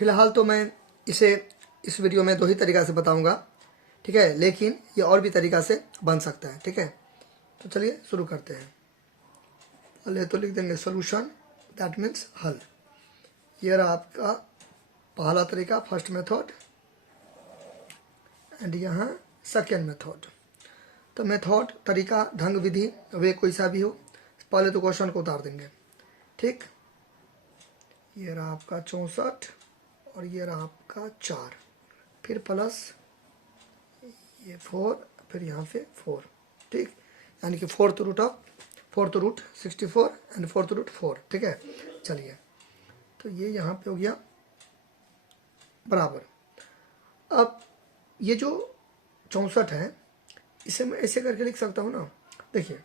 फिलहाल तो मैं इसे इस वीडियो में 2 ही तरीका से बताऊंगा, ठीक है, लेकिन ये और भी तरीका से बन सकता है, ठीक है। तो चलिए शुरू करते हैं। पहले तो लिख देंगे सोल्यूशन, दैट मीन्स हल। ये रहा आपका पहला तरीका, फर्स्ट मेथड, एंड यहाँ सेकेंड मेथड। तो मेथड, तरीका, ढंग, विधि, वे कोई सा भी हो, पहले तो क्वेश्चन को उतार देंगे, ठीक। ये रहा आपका 64 और ये रहा आपका 4, फिर प्लस ये 4, फिर यहाँ पे 4, ठीक। यानी कि fourth root 64 and fourth root 4, ठीक है। चलिए, तो ये यहाँ पे हो गया बराबर। अब ये जो 64 है, इसे मैं ऐसे करके लिख सकता हूँ ना। देखिए,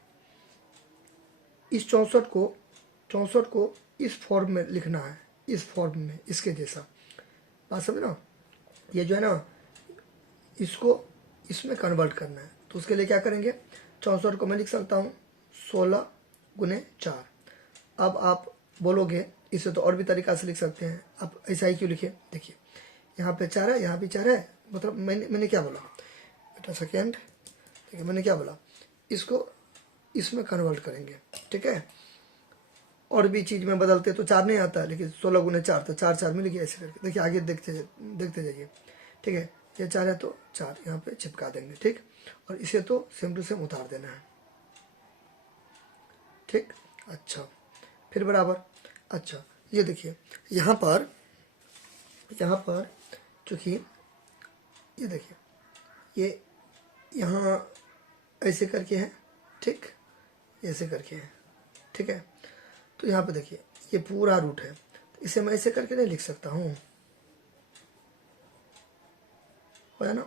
इस 64 को इस फॉर्म में लिखना है, इस फॉर्म में, इसके जैसा, बात समझ ना। ये जो है ना, इसको इसमें कन्वर्ट करना है, तो उसके लिए क्या करेंगे, 64 को मैं लिख सकता हूँ 16 गुने 4। अब आप बोलोगे इसे तो और भी तरीका से लिख सकते हैं, आप ऐसा ही क्यों लिखे। देखिए, यहाँ पे 4 है, यहाँ भी 4 है, मतलब मैंने क्या बोला, बेटा सेकेंड, ठीक है, मैंने क्या बोला, इसको इसमें कन्वर्ट करेंगे, ठीक है। और भी चीज़ में बदलते तो 4 नहीं आता है, लेकिन 16 गुने 4 तो 4 4 मिल गया, ऐसे करके। देखिए आगे देखते जाइए, ठीक है। ये 4 है तो 4 यहाँ पे चिपका देंगे, ठीक। और इसे तो सेम टू सेम उतार देना है, ठीक। अच्छा, फिर बराबर। अच्छा, ये देखिए यहाँ पर चूँकि ये देखिए, ये यहाँ ऐसे करके है, ठीक, ऐसे करके है, ठीक है। तो यहाँ पे देखिए ये पूरा रूट है, तो इसे मैं ऐसे करके नहीं लिख सकता हूँ, हो ना,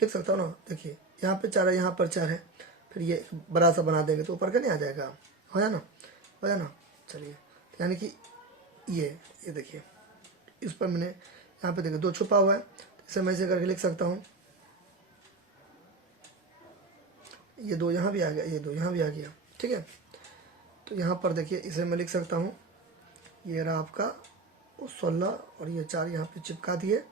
लिख सकता हूँ ना। देखिए यहाँ पे 4 है, यहाँ पर 4 है, फिर ये बड़ा सा बना देंगे तो ऊपर का नहीं आ जाएगा, हो जाए ना। चलिए, यानी कि ये देखिए, इस पर मैंने यहाँ पे देखिए 2 छुपा हुआ है, तो इसे मैं ऐसे करके लिख सकता हूँ। ये 2 यहाँ भी आ गया, ये 2 यहाँ भी आ गया, ठीक है। तो यहाँ पर देखिए इसे मैं लिख सकता हूँ, ये रहा आपका 16 और ये 4 यहाँ पे चिपका दिए,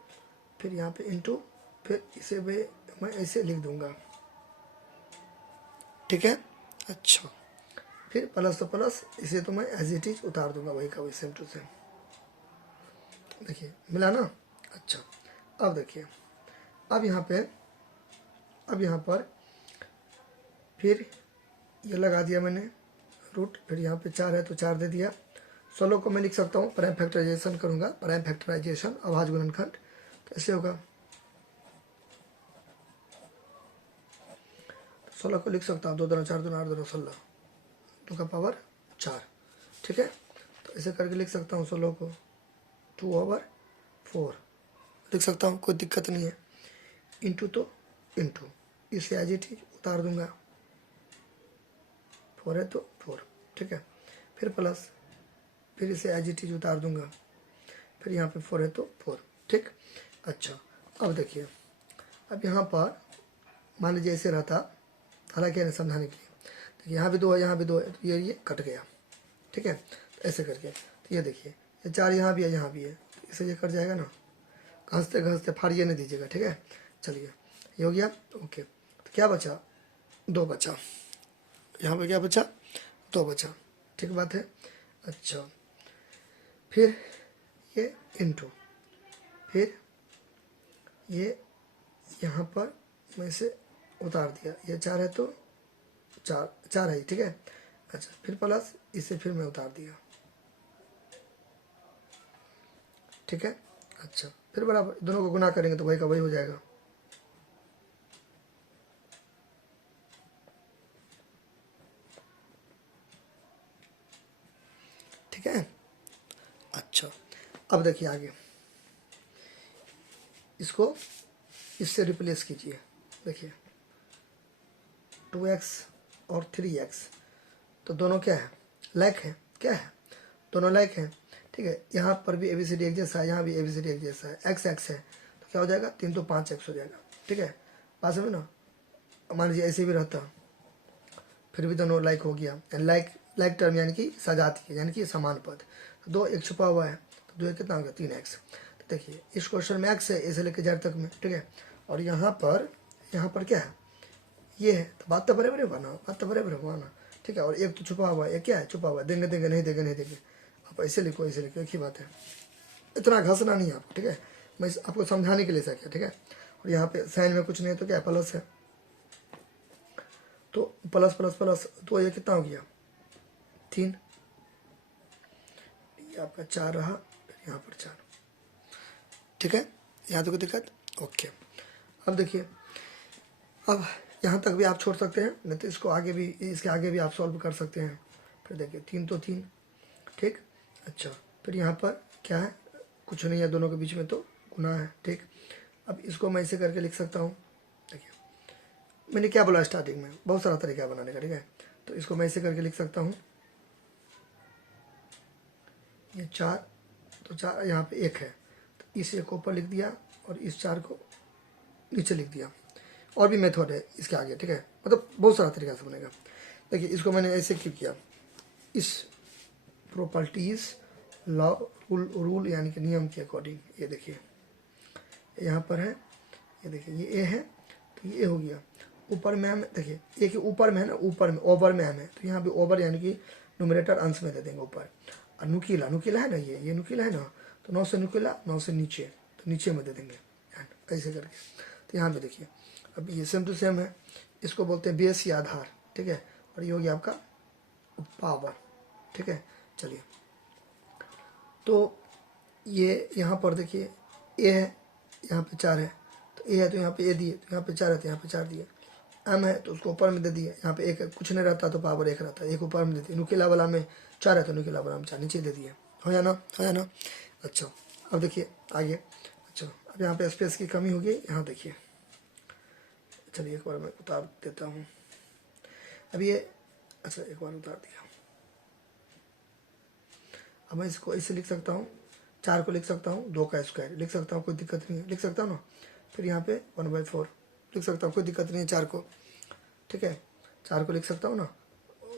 फिर यहाँ पे इंटू, फिर इसे मैं ऐसे लिख दूंगा, ठीक है। अच्छा, फिर प्लस तो प्लस, इसे तो मैं एज इट इज उतार दूंगा, वही का वही सेम टू सेम। देखिए मिला ना। अच्छा, अब देखिए, अब यहाँ पर फिर ये लगा दिया मैंने रूट, फिर यहाँ पे 4 है तो 4 दे दिया। 16 को मैं लिख सकता हूँ, प्राइम फैक्टराइजेशन करूँगा, प्राइम फैक्टराइजेशन, अभाज्य गुणनखंड, तो ऐसे होगा। 16 को लिख सकता हूँ 2 दूना 4 दूना 8 दूना 16, 2 का पावर 4, ठीक है। तो ऐसे करके लिख सकता हूँ 16 को 2/4 लिख सकता हूँ, कोई दिक्कत नहीं है। इंटू तो इंटू, इसे एज इट इज उतार दूंगा, 4 है तो 4, ठीक है। फिर प्लस, फिर इसे एज इट इज उतार दूंगा, फिर यहाँ पे 4 है तो 4, ठीक। अच्छा, अब देखिए, अब यहाँ पर मान लीजिए ऐसे रहता, हालांकि समझाने के लिए, देखिए यहाँ भी 2 है, यहाँ भी 2 है, तो ये कट गया, ठीक है। तो ऐसे करके, तो ये देखिए ये 4 यहाँ भी है, यहाँ भी है, तो इसे ये कट जाएगा ना, घंसते फाड़िए नहीं दीजिएगा, ठीक है। चलिए, ये हो गया, ओके। तो क्या बचा, 2 बचा, यहाँ पे क्या बचा, 2 बचा, ठीक बात है। अच्छा, फिर ये इंटू, फिर ये यहाँ पर मैं इसे उतार दिया, ये 4 है तो 4 है, ठीक है। अच्छा, फिर प्लस, इसे फिर मैं उतार दिया, ठीक है। अच्छा, फिर बराबर, दोनों को गुना करेंगे तो वही का वही हो जाएगा, ठीक है। अच्छा, अब देखिए आगे, इसको इससे रिप्लेस कीजिए। देखिए 2x और 3x, तो दोनों क्या है, लाइक है, क्या है, दोनों लाइक है, ठीक है। यहाँ पर भी ABCD एक जैसा है, यहाँ भी ABCD एक जैसा है, x x है, तो क्या हो जाएगा, 3 तो 5x हो जाएगा, ठीक है। बात समझ ना। मान लीजिए ऐसे भी रहता, फिर भी दोनों लाइक हो गया, लाइक टर्म यानी कि सजाती है, यानी कि समान पद, तो 2 एक छुपा हुआ है, तो 2 कितना हो गया 3x। तो देखिए इस क्वेश्चन में x है ए से लेकर z तक में, ठीक है, और यहाँ पर क्या है, ये है, तो बात तो बराबर बना, बात तो बराबर होगा, ठीक है। और एक तो छुपा हुआ है, क्या है छुपा हुआ है, देंगे देंगे नहीं देंगे नहीं देंगे, आप ऐसे लिखो एक ही बात है, इतना घसना नहीं है आपको, ठीक है, मैं आपको समझाने के लिए ऐसा किया, ठीक है। और यहाँ पे साइन में कुछ नहीं है तो क्या प्लस है, तो प्लस प्लस प्लस, तो ये कितना हो गया 3, ये आपका 4 रहा, फिर यहाँ पर 4, ठीक है, यहाँ तो कोई दिक्कत, ओके। अब देखिए, अब यहाँ तक भी आप छोड़ सकते हैं, नहीं तो इसको आगे भी, इसके आगे भी आप सॉल्व कर सकते हैं। फिर देखिए 3 तो 3, ठीक, अच्छा, फिर यहाँ पर क्या है, कुछ नहीं है, दोनों के बीच में तो गुना है, ठीक। अब इसको मैं ऐसे करके लिख सकता हूँ, देखिए मैंने क्या बोला स्टार्टिंग में, बहुत सारा तरीका बनाने का, ठीक है। तो इसको मैं ऐसे करके लिख सकता हूँ, ये 4, तो 4 यहाँ पे 1 है, तो इस 1 को ऊपर लिख दिया और इस 4 को नीचे लिख दिया। और भी मेथड है इसके आगे, ठीक है, मतलब बहुत सारा तरीका से बनेगा। देखिए इसको मैंने ऐसे क्यों किया, इस प्रॉपर्टीज लॉ रूल यानी कि नियम के अकॉर्डिंग, ये देखिए यहाँ पर है, ये देखिए ये ए है, तो ये ए हो गया, ऊपर में हम देखिए ए के ऊपर में है ना, ऊपर में ओवर में हम है, तो यहाँ पे ओवर यानी कि न्यूमरेटर अंश में दे देंगे ऊपर, और नुकीला नुकीला है ना, ये नुकीला है ना, तो 9 से नुकीला 9 से नीचे, तो नीचे में दे देंगे ऐसे करके। तो यहाँ पे देखिए अब ये सेम टू सेम है, इसको बोलते हैं बेस या आधार, ठीक है, और ये हो गया आपका पावर, ठीक है। चलिए तो ये यहाँ पर देखिए ए है, यहाँ पे 4 है, तो ए है तो यहाँ पे ए दिए, तो यहाँ पे 4 है तो यहाँ पे 4 दिए, एम है तो उसको ऊपर में दे दिए, यहाँ पे 1 है, कुछ नहीं रहता तो पावर 1 रहता है, 1 ऊपर में दे दिए, नुकीला वाला में 4 है तो नुकीला वाला में 4 नीचे दे दिए, हो जाना, हो जाना। अच्छा अब देखिए आगे, अच्छा अब यहाँ पे स्पेस की कमी होगी, यहाँ देखिए, चलिए एक बार मैं उतार देता हूँ, अब ये, अच्छा एक बार उतार दिया, अब मैं इसको ऐसे लिख सकता हूँ, 4 को लिख सकता हूँ 2 का स्क्वायर लिख सकता हूँ, कोई दिक्कत नहीं है, लिख सकता हूँ ना। फिर यहाँ पे 1/4 लिख सकता हूँ, कोई दिक्कत नहीं है 4 को, ठीक है, 4 को लिख सकता हूँ ना,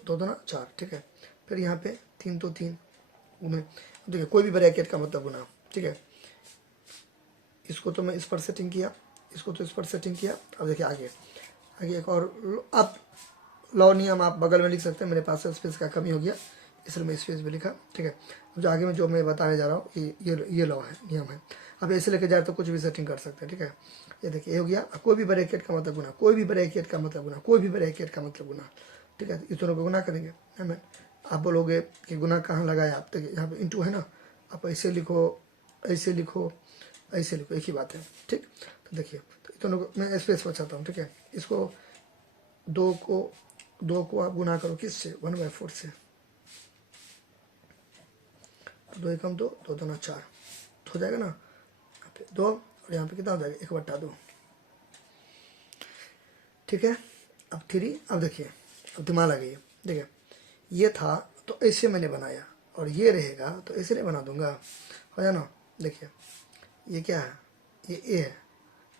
2 2 4, ठीक है। फिर यहाँ पे 3 तो 3 गुने, देखिए कोई भी ब्रैकेट का मतलब गुना, ठीक है। इसको तो मैं इस पर सेटिंग किया, इसको तो इस पर सेटिंग किया। अब देखिए आगे आगे एक और, आप लॉ नियम आप बगल में लिख सकते हैं, मेरे पास स्पेस का कमी हो गया इसलिए मैं स्पेस भी लिखा, ठीक है। अब जो आगे में जो मैं बताने जा रहा हूँ ये लॉ है, नियम है। अब ऐसे लेके जाए तो कुछ भी सेटिंग कर सकते हैं, ठीक है। ये देखिए ये हो गया, कोई भी ब्रैकेट का मतलब गुना, कोई भी ब्रैकेट का मतलब गुना, कोई भी ब्रैकेट का मतलब गुना, ठीक है। इस दोनों को गुना करेंगे, है मैं, आप बोलोगे कि गुना कहाँ लगाया, आप देखिए यहाँ पे इंटू है ना, आप ऐसे लिखो ऐसे लिखो ऐसे लिखो, एक ही बात है, ठीक। तो देखिए तो दोनों को मैं स्पेस बचाता हूँ, ठीक है। इसको 2 को आप गुना करो किससे, 1/4 से, 2 एकम 2, 2 2 4 हो जाएगा ना, यहाँ पे 2 और यहाँ पे कितना हो जाएगा 1/2, ठीक है। अब 3, अब देखिए अब दिमाग लगाइए, देखिए ये था तो ऐसे मैंने बनाया, और ये रहेगा तो ऐसे नहीं बना दूंगा, हो जाए ना। देखिए ये क्या है, ये ए है,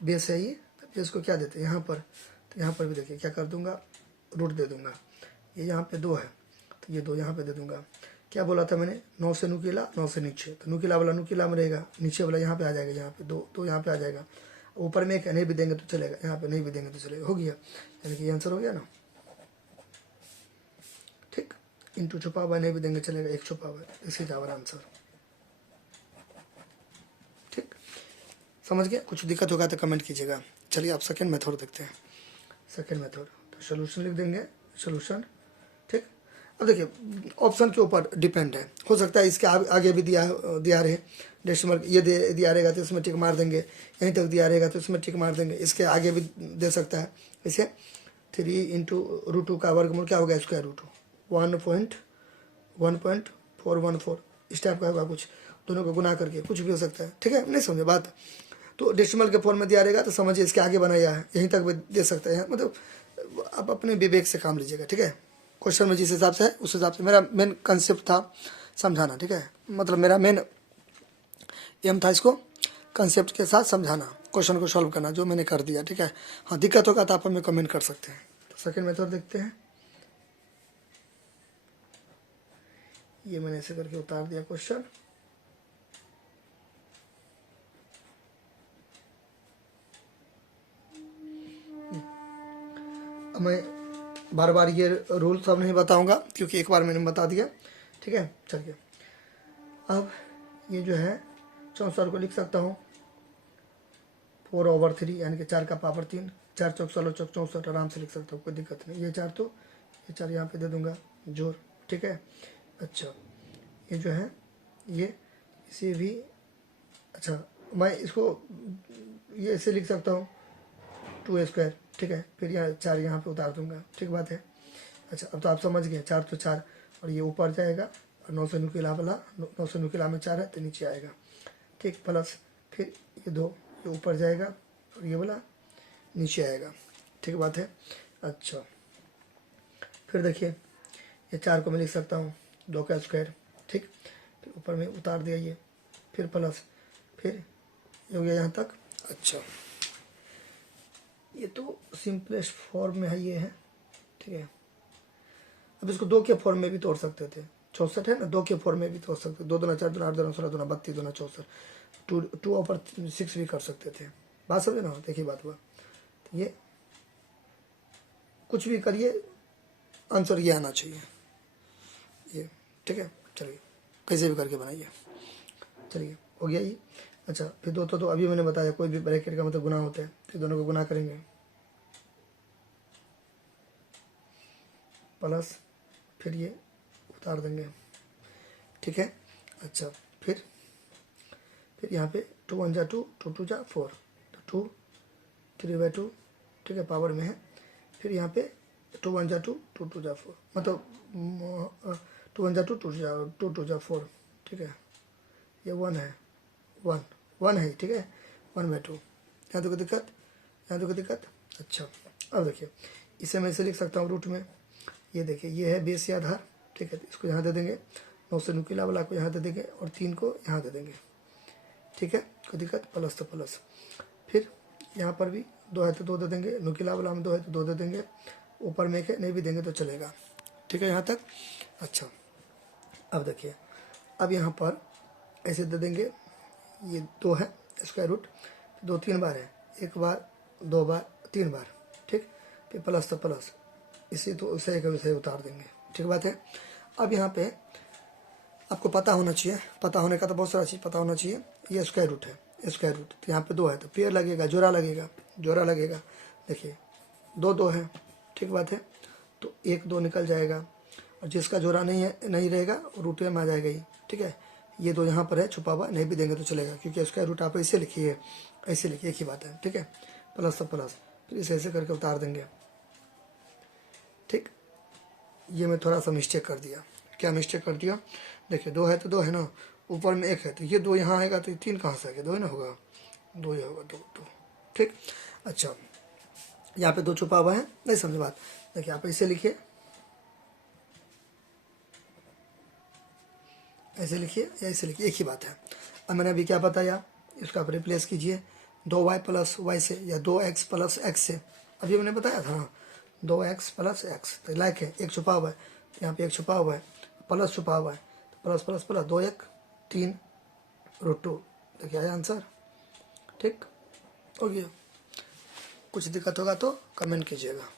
बेस है ये, तो बेस को क्या देते हैं यहाँ पर, तो यहाँ पर भी देखिए क्या कर दूंगा, रूट दे दूंगा। ये यहाँ पे 2 है तो ये 2 यहाँ पे दे दूंगा। क्या बोला था मैंने, 9 से नुकीला 9 से नीचे, तो नुकीला वाला नुकीला में रहेगा, नीचे वाला यहाँ पे आ जाएगा, यहाँ पे 2 यहाँ पे आ जाएगा, ऊपर में एक नहीं भी देंगे तो चलेगा, यहाँ पे नहीं भी देंगे तो चलेगा, हो गया, यानी कि आंसर हो गया ना, ठीक। इंटू छुपा हुआ नहीं भी देंगे चलेगा, 1 छुपा हुआ है, इसी का आंसर, ठीक। समझ गया, कुछ दिक्कत होगा तो कमेंट कीजिएगा। चलिए आप सेकेंड मेथड देखते हैं, सेकेंड मेथड, तो सोल्यूशन लिख देंगे, सोल्यूशन, ठीक। अब देखिए ऑप्शन के ऊपर डिपेंड है, हो सकता है इसके आगे भी दिया रहे डेसिमल, ये दिया रहेगा तो इसमें टिक मार देंगे, यहीं तक दिया रहेगा तो इसमें टिक मार देंगे, इसके आगे भी दे सकता है। इसे 3 × √2 का वर्गमूल क्या होगा, स्क्वायर रूट 1.414 इस टाइप का होगा कुछ, दोनों को गुना करके कुछ भी हो सकता है, ठीक है। नहीं समझे बात, तो डेसिमल के फॉर्म में दिया रहेगा तो समझिए इसके आगे बनाया है, यहीं तक भी दे सकते हैं, मतलब आप अपने विवेक से काम लीजिएगा, ठीक है। क्वेश्चन में जिस हिसाब से है उस हिसाब से, मेरा मेन कंसेप्ट था समझाना, ठीक है, मतलब मेरा मेन एम था इसको कंसेप्ट के साथ समझाना, क्वेश्चन को सॉल्व करना, जो मैंने कर दिया, ठीक है। हाँ दिक्कत होगा तो आप हमें कमेंट कर सकते हैं। तो सेकेंड मेथड देखते हैं, ये मैंने ऐसे करके उतार दिया क्वेश्चन, अब मैं बार बार ये रूल सब नहीं बताऊंगा क्योंकि एक बार मैंने बता दिया, ठीक है। चलिए अब ये जो है 64 को लिख सकता हूँ 4/3 यानी कि 4 का पावर 3, 4 चौक 16 चौक 64 आराम से लिख सकता हूँ, कोई दिक्कत नहीं। ये 4 तो ये 4 यहाँ पे दे दूंगा जोर, ठीक है। अच्छा ये जो है ये इसे भी, अच्छा मैं इसको ये ऐसे लिख सकता हूँ 2² ठीक है। फिर यहाँ 4 यहाँ पे उतार दूंगा, ठीक बात है। अच्छा अब तो आप समझ गए, 4 तो 4 और ये ऊपर जाएगा और 9 से नुकीला वाला 9 से नुकीला में 4 है तो नीचे आएगा, ठीक। प्लस फिर ये 2 ये ऊपर जाएगा और ये वाला नीचे आएगा, ठीक बात है। अच्छा फिर देखिए ये 4 को मैं लिख सकता हूँ 2 का स्क्वायर, ठीक। फिर ऊपर में उतार दिया ये, फिर प्लस, फिर ये हो गया यहाँ तक। अच्छा ये तो सिंपलेस्ट फॉर्म में है, ये है, ठीक है। अब इसको 2 के फॉर्म में भी तोड़ सकते थे, 64 है ना, 2 के फॉर्म में भी तोड़ सकते, 2 दूना 4 दूना 8 दूना 16 दूना 32 दूना 64, 2/6 भी कर सकते थे। बात समझे ना, देखिए बात हुआ। तो ये कुछ भी करिए आंसर ये आना चाहिए, ये ठीक है। चलिए कैसे भी करके बनाइए, चलिए हो गया ये। अच्छा फिर 2 तो अभी मैंने बताया कोई भी ब्रैकेट का मतलब गुना होता है, तो दोनों को गुना करेंगे, प्लस फिर ये उतार देंगे, ठीक है। अच्छा फिर यहाँ पे 2 1 जा 2 2 2 जा 4 तो 2 3/2 ठीक है, पावर में है। फिर यहाँ पे 2 1 जा 2 2 2 जा 4 मतलब 2 1 जा 2 2 2 जा 4, ठीक है। ये 1 है, 1 है, ठीक है, 1/2। यहाँ तो कोई दिक्कत, यहाँ तो कोई दिक्कत। अच्छा अब देखिए इसे मैं इसे लिख सकता हूँ रूट में, ये देखिए ये है बेस या आधार, ठीक है। तो इसको यहाँ दे देंगे, 9 से नुकीला वाला को यहाँ दे देंगे और 3 को यहाँ दे देंगे, ठीक है, कोई दिक्कत। प्लस तो प्लस, फिर यहाँ पर भी 2 है तो 2 दे देंगे, नुकीला वाला में 2 है तो 2 दे देंगे, ऊपर में 1 है नहीं भी देंगे तो चलेगा, ठीक है यहाँ तक। अच्छा अब देखिए अब यहाँ पर ऐसे दे देंगे, ये 2 है स्क्वायर रूट, 2 3 बार है, 1 बार 2 बार 3 बार, ठीक। फिर प्लस तो प्लस, इसी तो सही का सही उतार देंगे, ठीक बात है। अब यहाँ पे आपको पता होना चाहिए, पता होने का तो बहुत सारा चीज़ पता होना चाहिए। ये स्क्वायर रूट है, स्क्वायर रूट तो यहाँ पे 2 है तो पेयर लगेगा, जोड़ा लगेगा, जोड़ा लगेगा। देखिए 2 2 है, ठीक बात है। तो 1 2 निकल जाएगा और जिसका जोड़ा नहीं है नहीं रहेगा रूट में आ जाएगा ही, ठीक है। ये 2 यहाँ पर है छुपा हुआ, नहीं भी देंगे तो चलेगा क्योंकि स्क्वायर रूट आप ऐसे लिखिए, ऐसे लिखिए, एक ही बात है, ठीक है। प्लस तो प्लस, फिर इसे ऐसे करके उतार देंगे, ठीक। ये मैं थोड़ा सा मिस्टेक कर दिया, क्या मिस्टेक कर दिया, देखिए 2 है तो 2 है ना, ऊपर में 1 है तो ये 2 यहाँ आएगा तो 3 कहाँ से आएगा, 2 ही ना होगा, 2 ही होगा, 2 2, ठीक। अच्छा यहाँ पे 2 छुपा हुआ है, नहीं समझ बात। देखिए आप ऐसे लिखिए, ऐसे लिखिए या ऐसे लिखिए, एक ही बात है। अब मैंने अभी क्या बताया, इसको आप रिप्लेस कीजिए 2y + y से या 2x + x से, अभी मैंने बताया था ना 2x + x, तो लाइक है 1 छुपा हुआ है, यहाँ पे 1 छुपा हुआ है, प्लस छुपा हुआ है, तो प्लस प्लस प्लस 2 1 3√2, देखिए आया आंसर, ठीक हो गया। कुछ दिक्कत होगा तो कमेंट कीजिएगा।